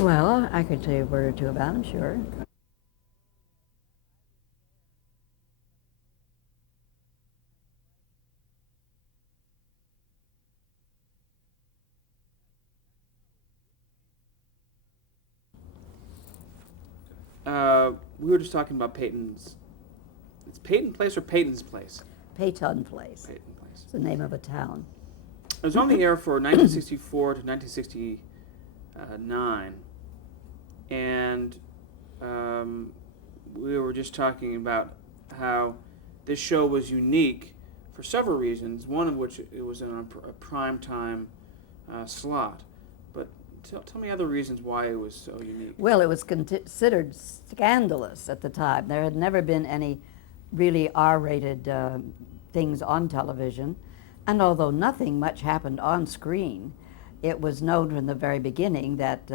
Well, I could tell you a word or two about him, sure. We were just talking about Peyton's. It's Peyton Place or Peyton's Place? Peyton Place. Peyton Place. It's the name of a town. It was on the air for 1964 to 1969, and we were just talking about how this show was unique for several reasons. One of which it was in a prime time slot. But tell me other reasons why it was so unique. Well, it was considered scandalous at the time. There had never been any really R-rated things on television. And although nothing much happened on screen, it was known from the very beginning that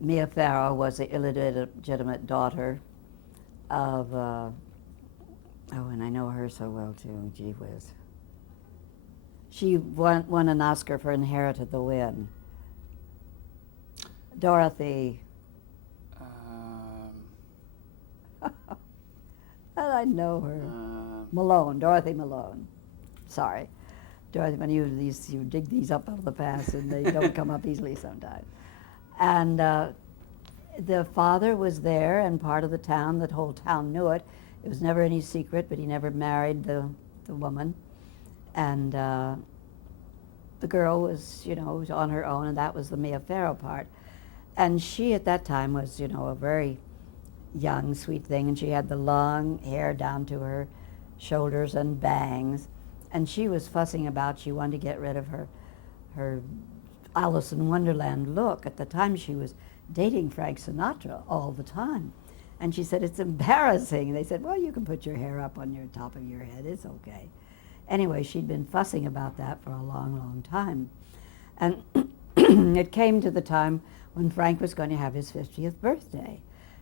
Mia Farrow was the illegitimate daughter of, and I know her so well too, gee whiz. She won an Oscar for Inherited the Wind. Dorothy. I know her. Malone, Dorothy Malone. Sorry. Dorothy, when you dig these up out of the past and they don't come up easily sometimes. And the father was there and part of the town, the whole town knew it. It was never any secret, but he never married the woman. And the girl was, was on her own, and that was the Mia Farrow part. And she at that time was, a very young, sweet thing, and she had the long hair down to her shoulders and bangs. And she was fussing about, she wanted to get rid of her Alice in Wonderland look. At the time she was dating Frank Sinatra all the time. And she said, it's embarrassing. And they said, well, you can put your hair up on your top of your head, it's okay. Anyway, she'd been fussing about that for a long, long time. And it came to the time when Frank was going to have his 50th birthday.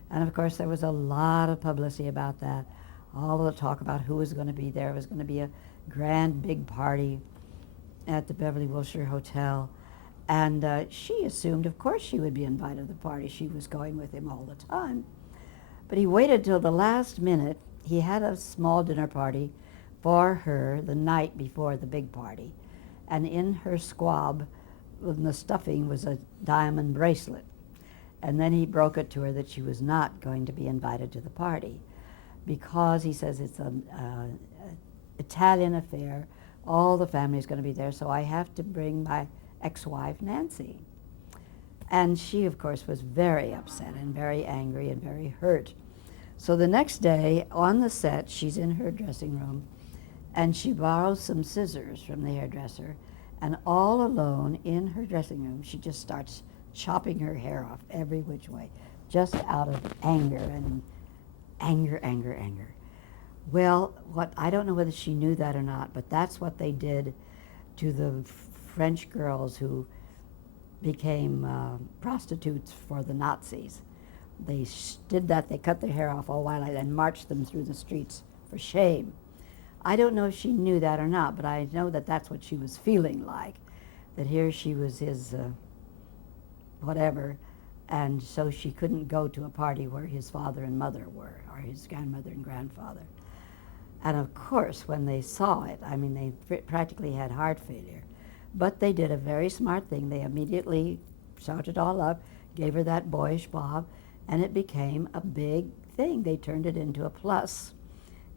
And of course there was a lot of publicity about that. All of the talk about who was going to be there. It was going to be a grand big party at the Beverly Wilshire Hotel. And she assumed, of course, she would be invited to the party. She was going with him all the time. But he waited till the last minute. He had a small dinner party for her the night before the big party. And in her squab, in the stuffing, was a diamond bracelet. And then he broke it to her that she was not going to be invited to the party because he says it's an Italian affair. All the family's going to be there, so I have to bring my ex-wife, Nancy. And she, of course, was very upset and very angry and very hurt. So the next day, on the set, she's in her dressing room, and she borrows some scissors from the hairdresser, and all alone in her dressing room, she just starts chopping her hair off every which way, just out of anger and anger. Well, I don't know whether she knew that or not, but that's what they did to the French girls who became prostitutes for the Nazis. They did that, they cut their hair off all wild and marched them through the streets for shame. I don't know if she knew that or not, but I know that that's what she was feeling like, that here she was his whatever, and so she couldn't go to a party where his father and mother were, or his grandmother and grandfather. And of course, when they saw it, I mean, they practically had heart failure. But they did a very smart thing. They immediately shouted it all up, gave her that boyish bob, and it became a big thing. They turned it into a plus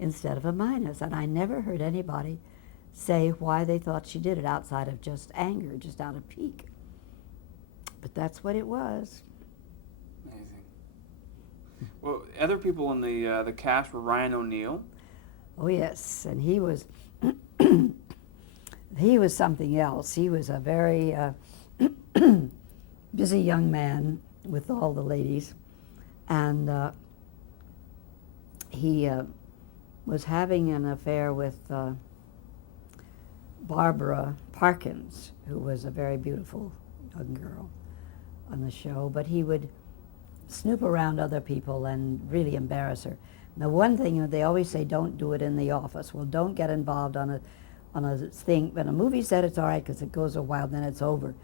instead of a minus. And I never heard anybody say why they thought she did it outside of just anger, just out of pique. But that's what it was. Amazing. Well, other people in the cast were Ryan O'Neal. Oh yes, and he was he was something else. He was a very busy young man with all the ladies, and he was having an affair with Barbara Parkins, who was a very beautiful young girl on the show, but he would snoop around other people and really embarrass her. Now, one thing they always say, don't do it in the office. Well, don't get involved on a thing. When a movie set, it's all right because it goes a while, then it's over.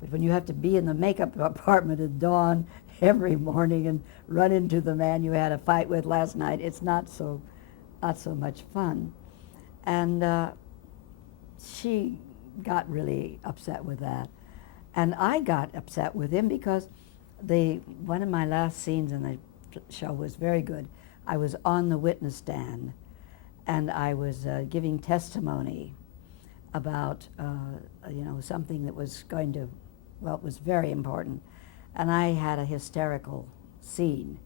But when you have to be in the makeup apartment at dawn every morning and run into the man you had a fight with last night, it's not so much fun. And she got really upset with that. And I got upset with him because one of my last scenes in the show was very good. I was on the witness stand, and I was giving testimony about something that was going to, well, it was very important, and I had a hysterical scene.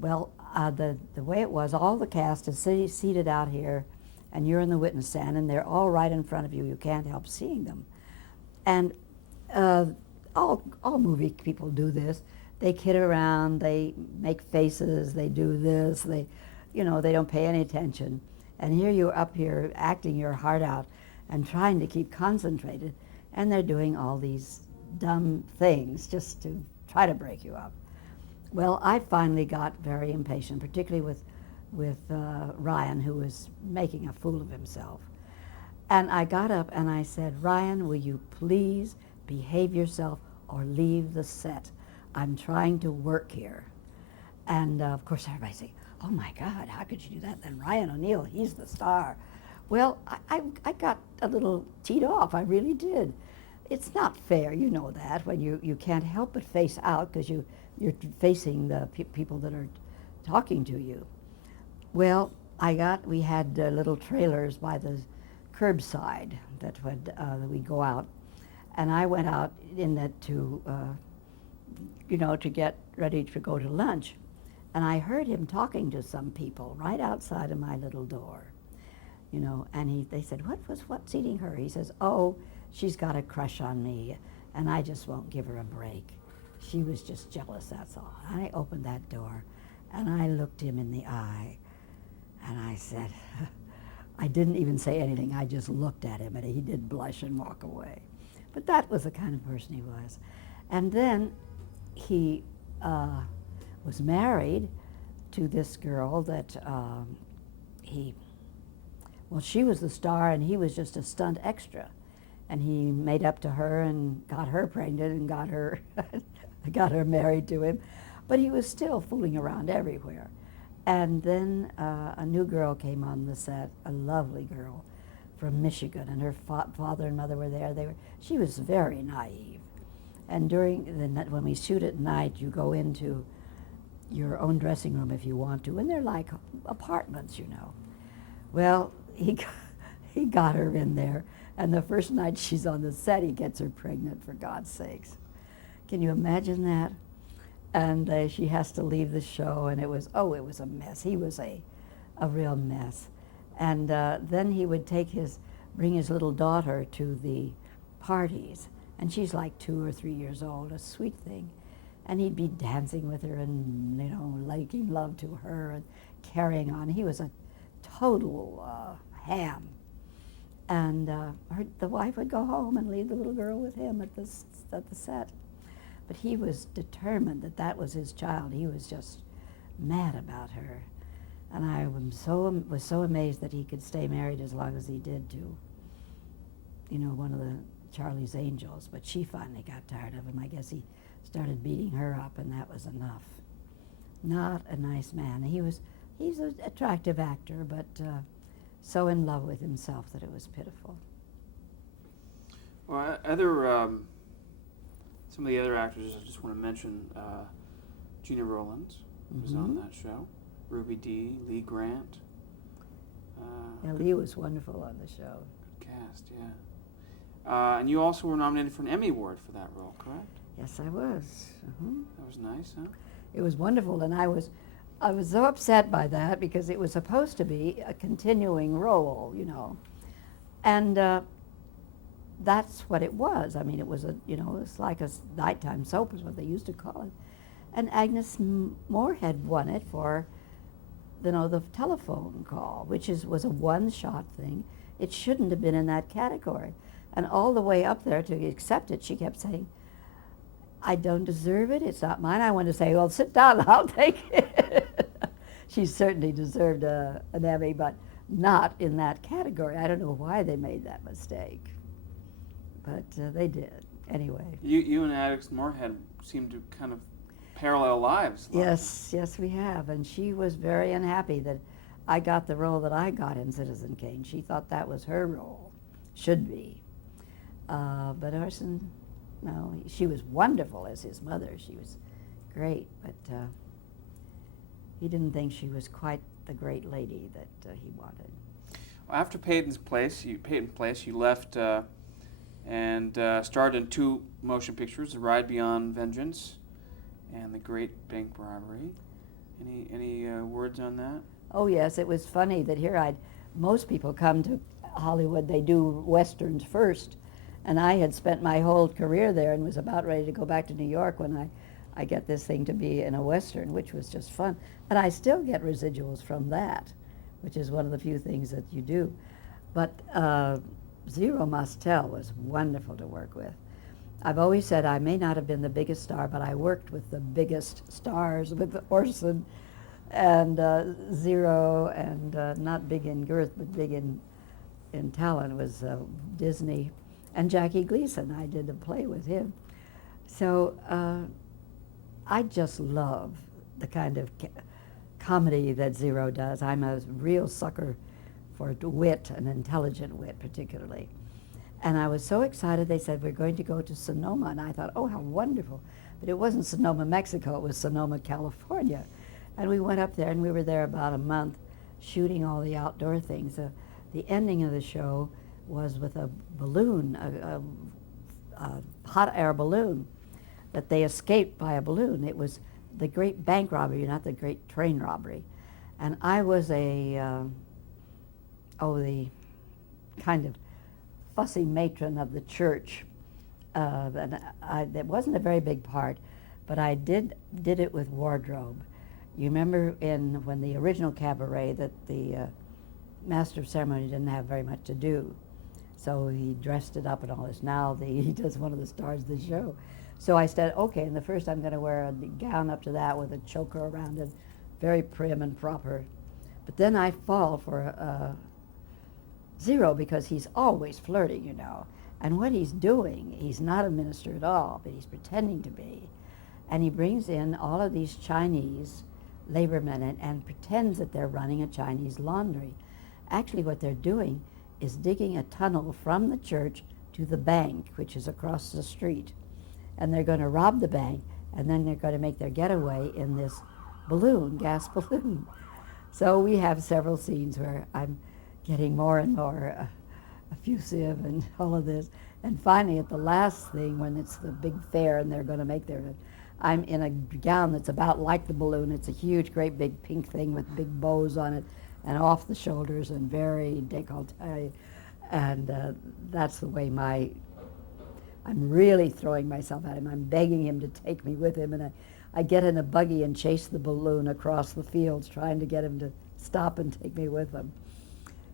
Well, the way it was, all the cast is seated out here, and you're in the witness stand, and they're all right in front of you. You can't help seeing them. And all movie people do this. They kid around, they make faces, they do this, they don't pay any attention. And here you're up here acting your heart out and trying to keep concentrated, and they're doing all these dumb things just to try to break you up. Well, I finally got very impatient, particularly with Ryan, who was making a fool of himself. And I got up and I said, Ryan, will you please behave yourself or leave the set? I'm trying to work here. And of course everybody say, oh my God, how could you do that? Then Ryan O'Neal, he's the star. Well, I got a little teed off, I really did. It's not fair, you know that, when you can't help but face out because you're facing the people that are talking to you. Well, we had little trailers by the curbside that we'd go out, and I went out in that to get ready to go to lunch, and I heard him talking to some people right outside of my little door, and they said, what's eating her? He says, oh, she's got a crush on me, and I just won't give her a break. She was just jealous, that's all. I opened that door, and I looked him in the eye, and I said, I didn't even say anything. I just looked at him, and he did blush and walk away. But that was the kind of person he was. And then he was married to this girl that she was the star, and he was just a stunt extra. And he made up to her and got her pregnant and got her married to him. But he was still fooling around everywhere. And then a new girl came on the set, a lovely girl from Michigan, and her father and mother were there. She was very naive. And when we shoot at night, you go into your own dressing room if you want to, and they're like apartments, Well, he got her in there, and the first night she's on the set, he gets her pregnant, for God's sakes. Can you imagine that? And she has to leave the show, and it was a mess. He was a real mess. And then he would bring his little daughter to the parties, and she's like 2 or 3 years old, a sweet thing. And he'd be dancing with her and, making love to her and carrying on. He was a total ham. And the wife would go home and leave the little girl with him at the set. But he was determined that was his child. He was just mad about her. And I was so amazed that he could stay married as long as he did to, one of the Charlie's Angels. But she finally got tired of him. I guess he started beating her up, and that was enough. Not a nice man. He's an attractive actor, but so in love with himself that it was pitiful. Well, some of the other actors I just want to mention, Gina Rowlands was on that show, Ruby Dee, Lee Grant. Lee was wonderful on the show. Good cast, yeah. And you also were nominated for an Emmy Award for that role, correct? Yes, I was. That was nice, huh? It was wonderful, and I was so upset by that because it was supposed to be a continuing role, and that's what it was. I mean, it was it's like a nighttime soap is what they used to call it. And Agnes Moorehead won it for, the telephone call, which was a one-shot thing. It shouldn't have been in that category. And all the way up there to accept it, she kept saying, I don't deserve it, it's not mine. I wanted to say, well, sit down, I'll take it. She certainly deserved an Emmy, but not in that category. I don't know why they made that mistake. But they did. anyway. You and Alex Moorhead seem to kind of parallel lives. Yes, we have. And she was very unhappy that I got the role that I got in Citizen Kane. She thought that was her role, should be. But Orson, no, she was wonderful as his mother. She was great, but he didn't think she was quite the great lady that he wanted. Well, after Peyton Place, you left and starred in 2 motion pictures: The Ride Beyond Vengeance and The Great Bank Robbery. Any words on that? Oh yes, it was funny that here most people come to Hollywood, they do westerns first, and I had spent my whole career there and was about ready to go back to New York when I get this thing to be in a western, which was just fun. And I still get residuals from that, which is one of the few things that you do. But Zero Mostel was wonderful to work with. I've always said I may not have been the biggest star, but I worked with the biggest stars, with Orson and Zero, and not big in girth, but big in talent was Disney. And Jackie Gleason, I did a play with him. So I just love the kind of comedy that Zero does. I'm a real sucker for wit, and intelligent wit particularly. And I was so excited, they said, we're going to go to Sonoma. And I thought, oh, how wonderful. But it wasn't Sonoma, Mexico, it was Sonoma, California. And we went up there, and we were there about a month shooting all the outdoor things. The ending of the show was with a balloon, a hot air balloon, that they escaped by a balloon. It was the great bank robbery, not the great train robbery. And I was the kind of fussy matron of the church. That wasn't a very big part, but I did it with wardrobe. You remember when the original cabaret that the master of ceremony didn't have very much to do, so he dressed it up and all this. Now he does one of the stars of the show. So I said, okay, and the first I'm going to wear a gown up to that with a choker around it, very prim and proper. But then I fall for Zero, because he's always flirting, you know. And what he's doing, he's not a minister at all, but he's pretending to be. And he brings in all of these Chinese labormen and pretends that they're running a Chinese laundry. Actually, what they're doing is digging a tunnel from the church to the bank, which is across the street. And they're going to rob the bank, and then they're going to make their getaway in this balloon, gas balloon. So we have several scenes where I'm getting more and more effusive and all of this. And finally, at the last thing, when it's the big fair and they're going to make I'm in a gown that's about like the balloon. It's a huge, great big pink thing with big bows on it and off the shoulders and very décolleté. And that's the way I'm really throwing myself at him. I'm begging him to take me with him, and I get in a buggy and chase the balloon across the fields, trying to get him to stop and take me with him.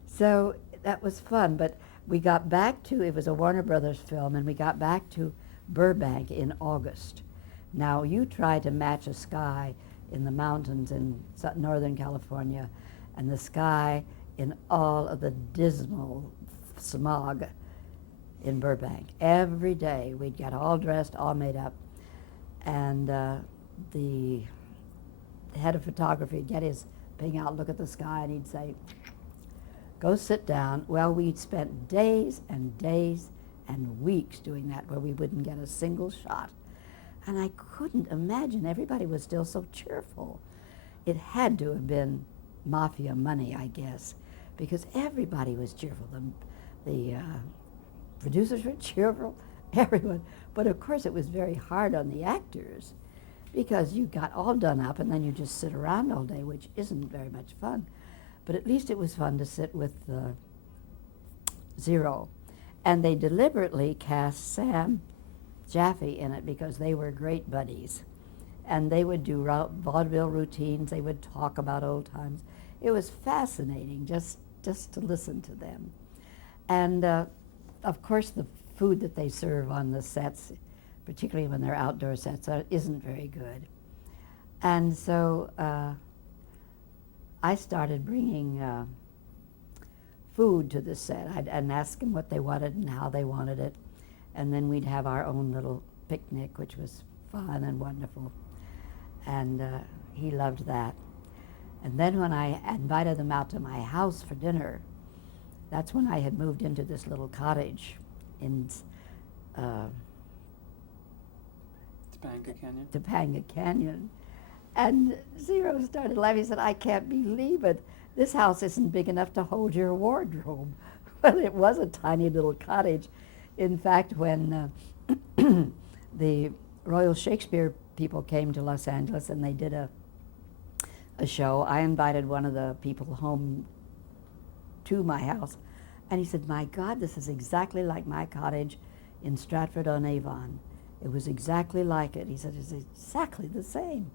So that was fun, but we got back it was a Warner Brothers film, and we got back to Burbank in August. Now, you try to match a sky in the mountains in Northern California and the sky in all of the dismal smog in Burbank. Every day we'd get all dressed, all made up, and the head of photography would get his thing out, look at the sky, and he'd say, go sit down. Well, we'd spent days and days and weeks doing that where we wouldn't get a single shot. And I couldn't imagine everybody was still so cheerful. It had to have been mafia money, I guess, because everybody was cheerful. The producers were cheerful, everyone. But of course it was very hard on the actors, because you got all done up and then you just sit around all day, which isn't very much fun. But at least it was fun to sit with Zero. And they deliberately cast Sam Jaffe in it because they were great buddies. And they would do vaudeville routines. They would talk about old times. It was fascinating just to listen to them. And of course, the food that they serve on the sets, particularly when they're outdoor sets, isn't very good. And so I started bringing food to the set. I'd ask them what they wanted and how they wanted it. and then we'd have our own little picnic, which was fun and wonderful. And he loved that. And then when I invited them out to my house for dinner, that's when I had moved into this little cottage in Topanga Canyon. Topanga Canyon. And Zero started laughing. He said, I can't believe it. This house isn't big enough to hold your wardrobe. Well, it was a tiny little cottage. In fact, when the Royal Shakespeare people came to Los Angeles and they did a show, I invited one of the people home to my house. And he said, my God, this is exactly like my cottage in Stratford-on-Avon. It was exactly like it. He said, it's exactly the same.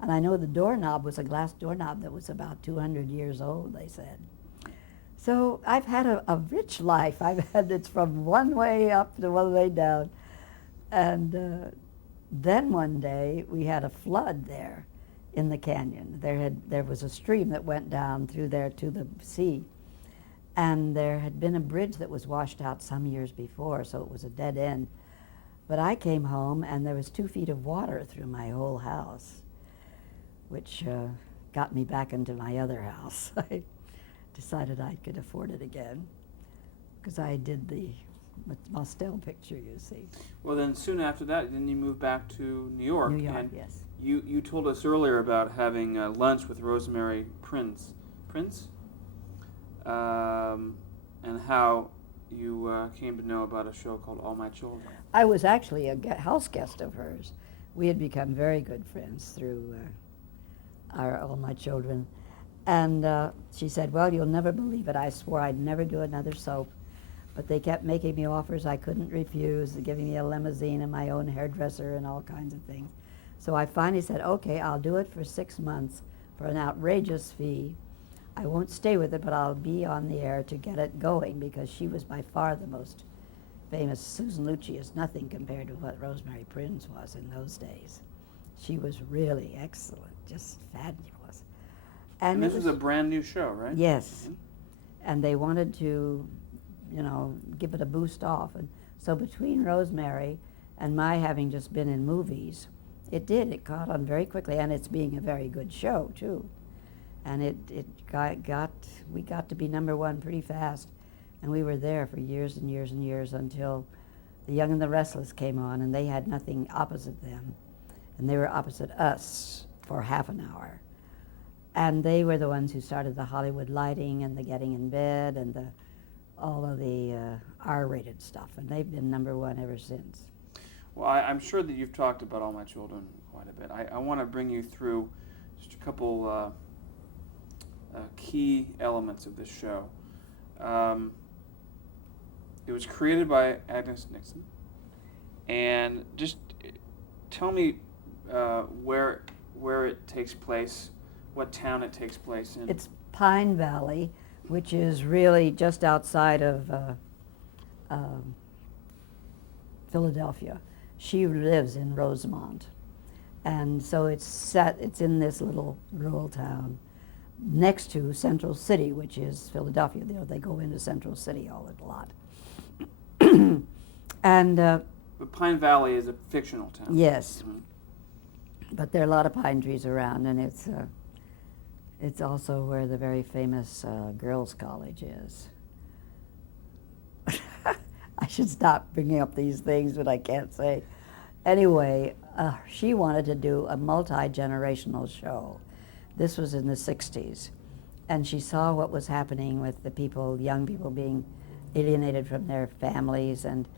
And I know the doorknob was a glass doorknob that was about 200 years old, they said. So I've had a rich life. I've had it from one way up to one way down. And then one day we had a flood there in the canyon. There was a stream that went down through there to the sea. And there had been a bridge that was washed out some years before, so it was a dead end. But I came home and there was 2 feet of water through my whole house, which got me back into my other house. I decided I could afford it again because I did the Mostel picture, you see. Well, then soon after that, then you moved back to New York. New York, and yes. You told us earlier about having lunch with Rosemary Prince, and how you came to know about a show called All My Children. I was actually a house guest of hers. We had become very good friends through our All My Children. And she said, well, you'll never believe it. I swore I'd never do another soap. But they kept making me offers I couldn't refuse, giving me a limousine and my own hairdresser and all kinds of things. So I finally said, okay, I'll do it for 6 months for an outrageous fee. I won't stay with it, but I'll be on the air to get it going, because she was by far the most famous. Susan Lucci is nothing compared to what Rosemary Prince was in those days. She was really excellent, just fabulous. And this was a brand new show, right? Yes. Mm-hmm. And they wanted to, give it a boost off. And so between Rosemary and my having just been in movies, it caught on very quickly, and it's being a very good show, too. And we got to be #1 pretty fast. And we were there for years and years and years until The Young and the Restless came on, and they had nothing opposite them. And they were opposite us for half an hour. And they were the ones who started the Hollywood lighting and the getting in bed and all of the R-rated stuff. And they've been #1 ever since. Well, I'm sure that you've talked about All My Children quite a bit. I want to bring you through just a couple key elements of this show. It was created by Agnes Nixon. And just tell me where it takes place, what town it takes place in. It's Pine Valley, which is really just outside of Philadelphia. She lives in Rosemont. And so it's in this little rural town next to Central City, which is Philadelphia. They go into Central City a lot. And But Pine Valley is a fictional town. yes, Mm-hmm. but there are a lot of pine trees around, and it's also where the very famous girls' college is. I should stop bringing up these things, but I can't say. Anyway, she wanted to do a multi-generational show. This was in the 60s, and she saw what was happening with the young people being alienated from their families, and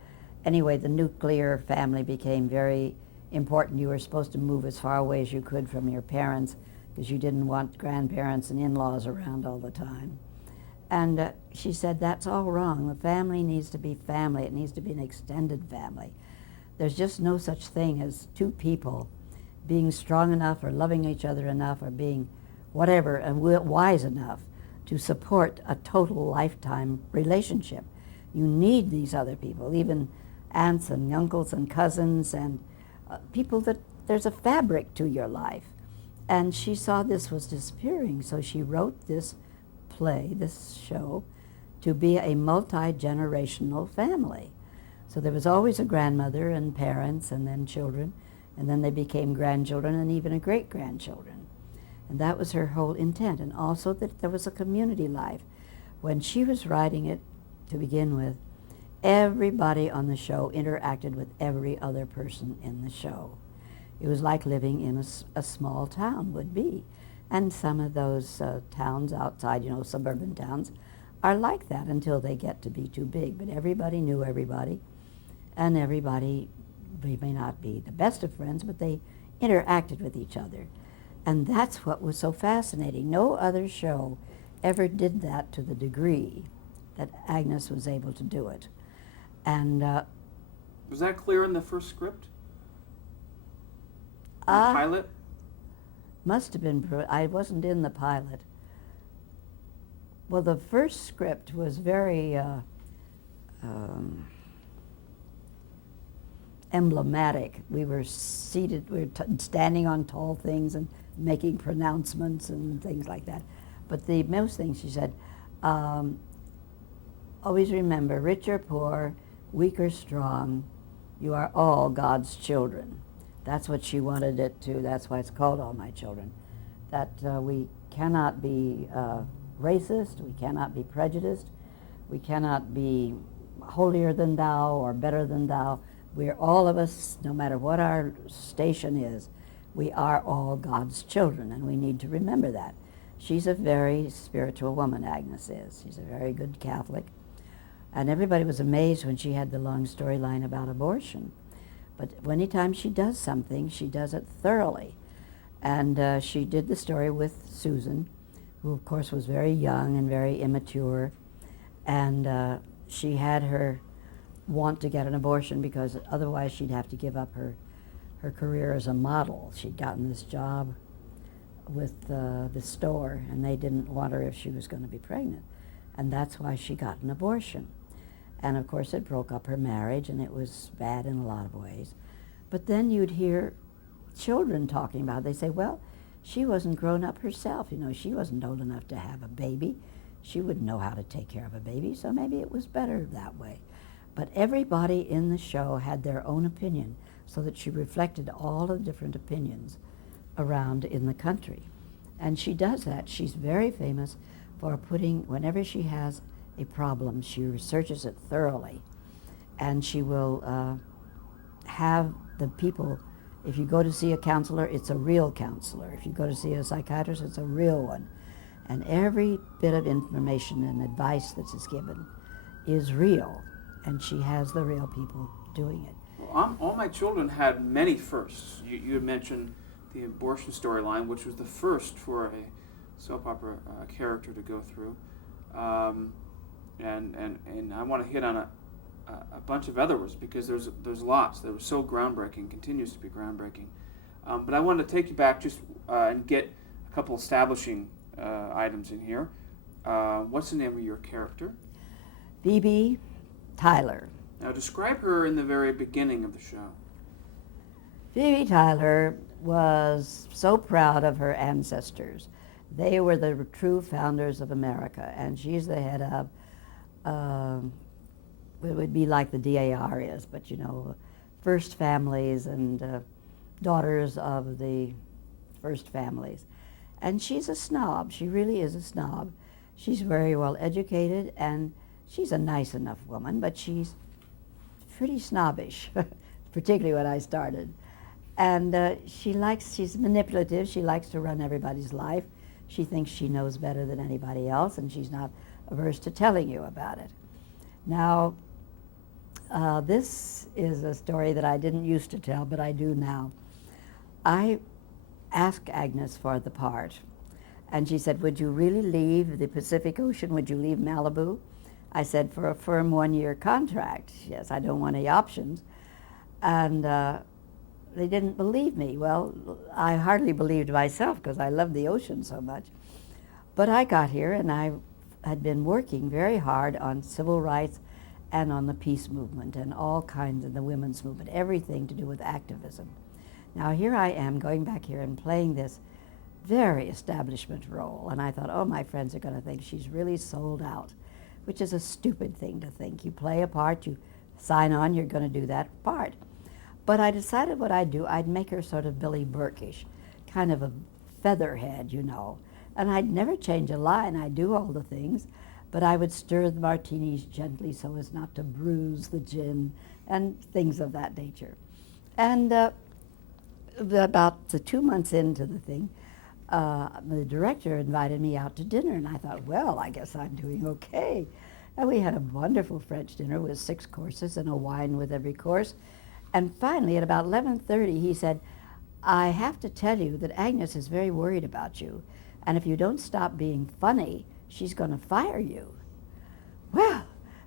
anyway, the nuclear family became very important. You were supposed to move as far away as you could from your parents because you didn't want grandparents and in-laws around all the time. And she said, that's all wrong. The family needs to be family. It needs to be an extended family. There's just no such thing as two people being strong enough or loving each other enough or being whatever and wise enough to support a total lifetime relationship. You need these other people, even aunts and uncles and cousins and people that there's a fabric to your life. And she saw this was disappearing, so she wrote this play, this show, to be a multi-generational family. So there was always a grandmother and parents and then children, and then they became grandchildren and even a great-grandchildren. And that was her whole intent, and also that there was a community life. When she was writing it, to begin with, everybody on the show interacted with every other person in the show. It was like living in a small town would be. And some of those towns outside, suburban towns, are like that until they get to be too big. But everybody knew everybody, and everybody, they may not be the best of friends, but they interacted with each other. And that's what was so fascinating. No other show ever did that to the degree that Agnes was able to do it. And was that clear in the first script? The pilot? Must have been. I wasn't in the pilot. Well, the first script was very emblematic. We were seated, we were standing on tall things and making pronouncements and things like that. But the most things she said, always remember, rich or poor, weak or strong, you are all God's children. That's what she wanted it to. That's why it's called All My Children. That we cannot be racist, we cannot be prejudiced, we cannot be holier than thou or better than thou. We're all of us, no matter what our station is, we are all God's children, and we need to remember that. She's a very spiritual woman, Agnes is. She's a very good Catholic. And everybody was amazed when she had the long storyline about abortion. But anytime she does something, she does it thoroughly. And she did the story with Susan, who of course was very young and very immature. And she had her want to get an abortion because otherwise she'd have to give up her career as a model. She'd gotten this job with the store, and they didn't want her if she was going to be pregnant. And that's why she got an abortion. And of course it broke up her marriage, and it was bad in a lot of ways. But then you'd hear children talking about it. They say, well, she wasn't grown up herself. She wasn't old enough to have a baby. She wouldn't know how to take care of a baby, so maybe it was better that way. But everybody in the show had their own opinion, so that she reflected all the different opinions around in the country. And she does that. She's very famous for whenever she has a problem, she researches it thoroughly. And she will have the people, if you go to see a counselor, it's a real counselor. If you go to see a psychiatrist, it's a real one. And every bit of information and advice that is given is real. And she has the real people doing it. Well, All My Children had many firsts. You had mentioned the abortion storyline, which was the first for a soap opera character to go through. And I want to hit on a bunch of other ones because there's lots that were so groundbreaking, continues to be groundbreaking. But I wanted to take you back just and get a couple establishing items in here. What's the name of your character? Phoebe Tyler. Now describe her in the very beginning of the show. Phoebe Tyler was so proud of her ancestors. They were the true founders of America, and she's the head of, it would be like the DAR is, but first families and daughters of the first families. And she's a snob. She really is a snob. She's very well educated, and she's a nice enough woman, but she's pretty snobbish, particularly when I started. And she's manipulative. She likes to run everybody's life. She thinks she knows better than anybody else, and she's not averse to telling you about it. Now, this is a story that I didn't used to tell, but I do now. I asked Agnes for the part, and she said, would you really leave the Pacific Ocean? Would you leave Malibu? I said, for a firm 1-year contract. Yes, I don't want any options. And they didn't believe me. Well, I hardly believed myself because I love the ocean so much. But I got here, and I had been working very hard on civil rights and on the peace movement and all kinds of the women's movement, everything to do with activism. Now here I am going back here and playing this very establishment role, and I thought, oh, my friends are going to think she's really sold out, which is a stupid thing to think. You play a part, you sign on, you're going to do that part. But I decided what I'd do, I'd make her sort of Billy Burkish, kind of a featherhead, you know. And I'd never change a line. I'd do all the things, but I would stir the martinis gently so as not to bruise the gin and things of that nature. And about 2 months into the thing, the director invited me out to dinner, and I thought, well, I guess I'm doing okay. And we had a wonderful French dinner with 6 courses and a wine with every course. And finally, at about 11:30, he said, I have to tell you that Agnes is very worried about you, and if you don't stop being funny, she's going to fire you. Well,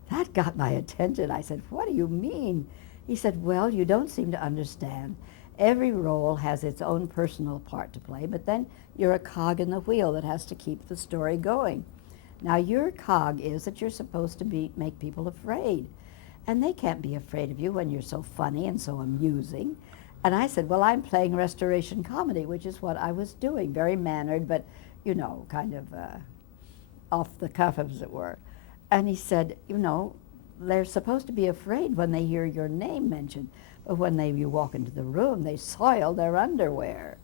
that got my attention. I said, what do you mean? He said, well, you don't seem to understand. Every role has its own personal part to play, but then you're a cog in the wheel that has to keep the story going. Now, your cog is that you're supposed to make people afraid, and they can't be afraid of you when you're so funny and so amusing. And I said, well, I'm playing restoration comedy, which is what I was doing, very mannered, but, you know, kind of off the cuff, as it were. And he said, you know, they're supposed to be afraid when they hear your name mentioned, but when you walk into the room, they soil their underwear.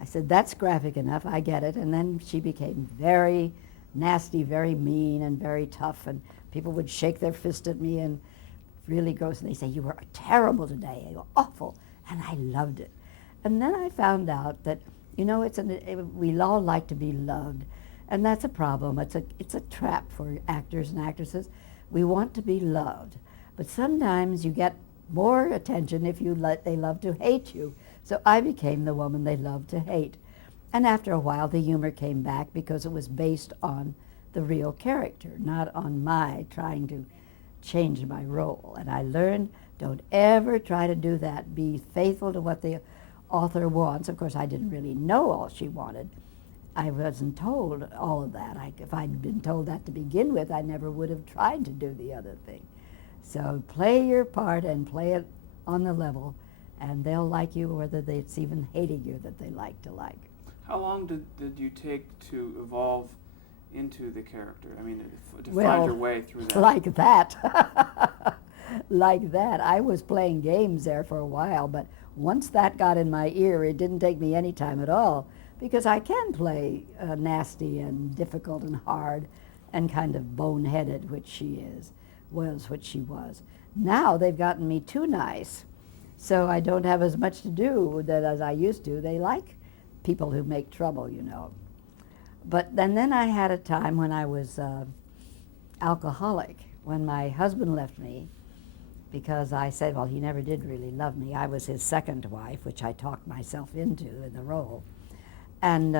I said, that's graphic enough, I get it. And then she became very nasty, very mean, and very tough, and people would shake their fist at me and really gross, and they say, you were terrible today, you were awful, and I loved it. And then I found out that, you know, we all like to be loved, and that's a problem. It's a trap for actors and actresses. We want to be loved, but sometimes you get more attention if they love to hate you. So I became the woman they loved to hate. And after a while, the humor came back because it was based on the real character, not on my trying to change my role. And I learned, don't ever try to do that. Be faithful to what the author wants. Of course, I didn't really know all she wanted. I wasn't told all of that. If I'd been told that to begin with, I never would have tried to do the other thing. So play your part and play it on the level, and they'll like you, whether it's even hating you that they like to like. How long did you take to evolve into the character? I mean, to Well, find your way through that? Like that. Like that. I was playing games there for a while, but once that got in my ear, it didn't take me any time at all, because I can play nasty and difficult and hard and kind of boneheaded, which she was. Now they've gotten me too nice, so I don't have as much to do as I used to. They like people who make trouble, you know. But then I had a time when I was alcoholic, when my husband left me, because I said, well, he never did really love me. I was his second wife, which I talked myself into in the role. And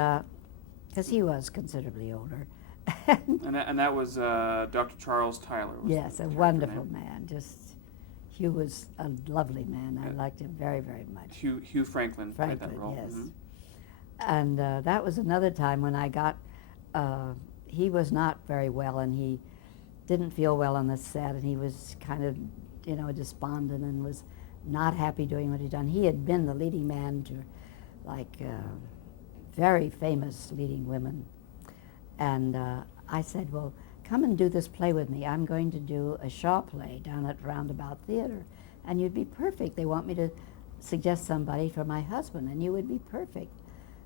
because he was considerably older. and that was Dr. Charles Tyler. Yes, a wonderful man. Hugh was a lovely man. I liked him very, very much. Hugh Franklin played that role. Yes. Mm-hmm. And that was another time when I got, he was not very well, and he didn't feel well on the set, and he was kind of, you know, despondent and was not happy doing what he'd done. He had been the leading man to, like, very famous leading women. And I said, well, come and do this play with me. I'm going to do a Shaw play down at Roundabout Theater, and you'd be perfect. They want me to suggest somebody for my husband, and you would be perfect.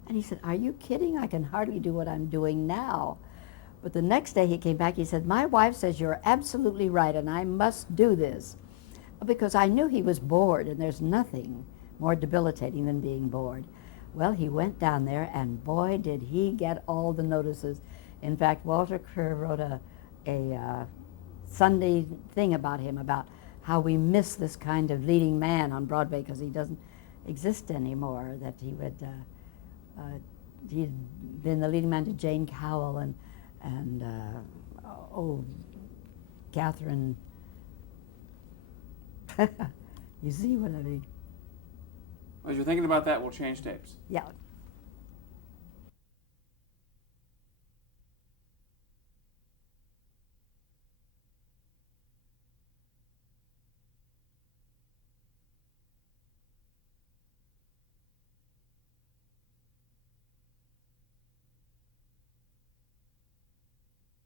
And he said, are you kidding? I can hardly do what I'm doing now. But the next day he came back, he said, my wife says you're absolutely right, and I must do this. Because I knew he was bored, and there's nothing more debilitating than being bored. Well, he went down there, and boy, did he get all the notices. In fact, Walter Kerr wrote a Sunday thing about him, about how we miss this kind of leading man on Broadway because he doesn't exist anymore, that he would, he'd been the leading man to Jane Cowell and Catherine. You see what I mean? As you're thinking about that, we'll change tapes. Yeah.